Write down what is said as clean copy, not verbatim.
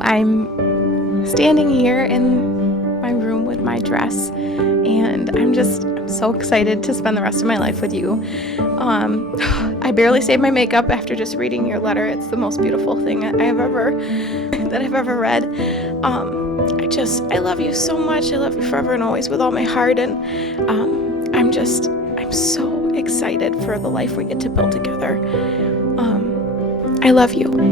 I'm standing here in my room with my dress, and I'm so excited to spend the rest of my life with you. I barely saved my makeup after just reading your letter. It's the most beautiful thing that I've ever read. I love you so much. I love you forever and always with all my heart, and I'm so excited for the life we get to build together. I love you.